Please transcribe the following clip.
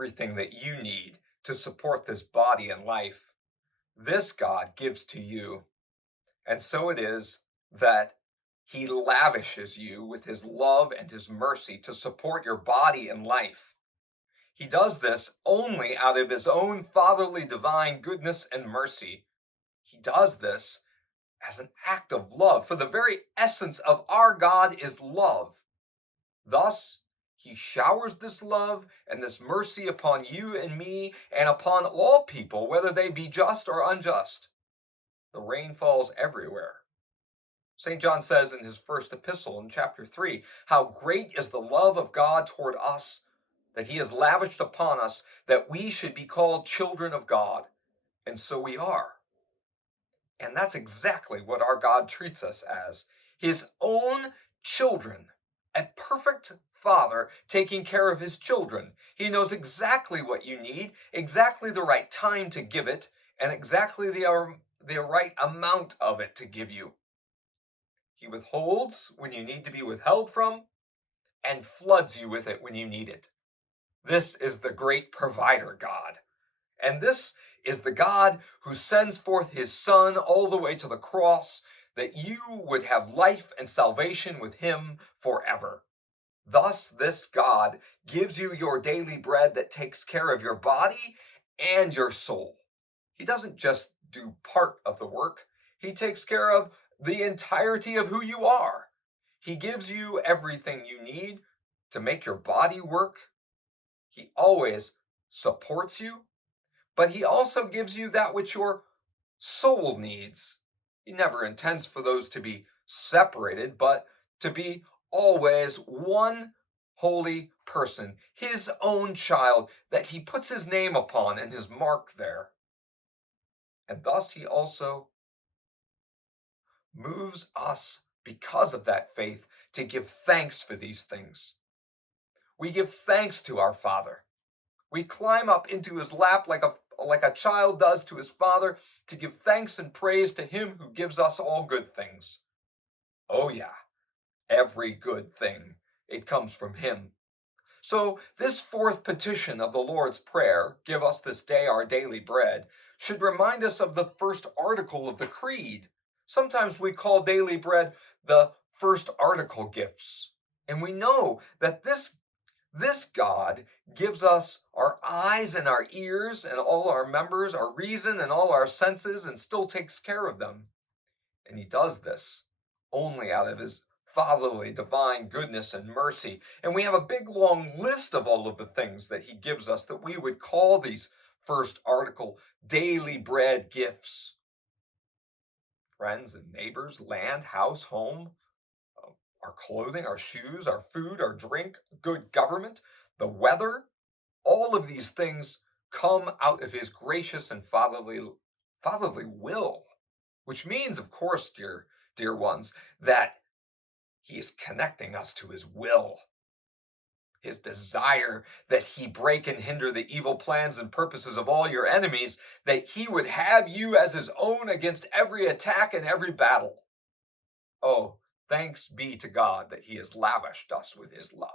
everything that you need to support this body and life. This God gives to you. And so it is that he lavishes you with his love and his mercy to support your body and life. He does this only out of his own fatherly divine goodness and mercy. He does this as an act of love, for the very essence of our God is love. Thus, he showers this love and this mercy upon you and me and upon all people, whether they be just or unjust. The rain falls everywhere. St. John says in his first epistle in chapter 3, how great is the love of God toward us, that he has lavished upon us, that we should be called children of God. And so we are. And that's exactly what our God treats us as, his own children, a perfect father taking care of his children. He knows exactly what you need, exactly the right time to give it, and exactly the right amount of it to give you. He withholds when you need to be withheld from, and floods you with it when you need it. This is the great provider God. And this is the God who sends forth his Son all the way to the cross, that you would have life and salvation with him forever. Thus, this God gives you your daily bread that takes care of your body and your soul. He doesn't just do part of the work. He takes care of the entirety of who you are. He gives you everything you need to make your body work. He always supports you, but he also gives you that which your soul needs. He never intends for those to be separated, but to be always one holy person, his own child, that he puts his name upon and his mark there. And thus he also moves us, because of that faith, to give thanks for these things. We give thanks to our Father. We climb up into his lap like a child does to his father, to give thanks and praise to him who gives us all good things. Oh yeah, every good thing, it comes from him. So this fourth petition of the Lord's Prayer, give us this day our daily bread, should remind us of the first article of the Creed. Sometimes we call daily bread the first article gifts. And we know that this God gives us our eyes and our ears and all our members, our reason and all our senses, and still takes care of them. And he does this only out of his fatherly divine goodness and mercy. And we have a big long list of all of the things that he gives us that we would call these first article daily bread gifts. Friends and neighbors, land, house, home, our clothing, our shoes, our food, our drink, good government, the weather, all of these things come out of his gracious and fatherly will, which means, of course, dear ones, that he is connecting us to his will, his desire that he break and hinder the evil plans and purposes of all your enemies, that he would have you as his own against every attack and every battle. Oh, thanks be to God that he has lavished us with his love.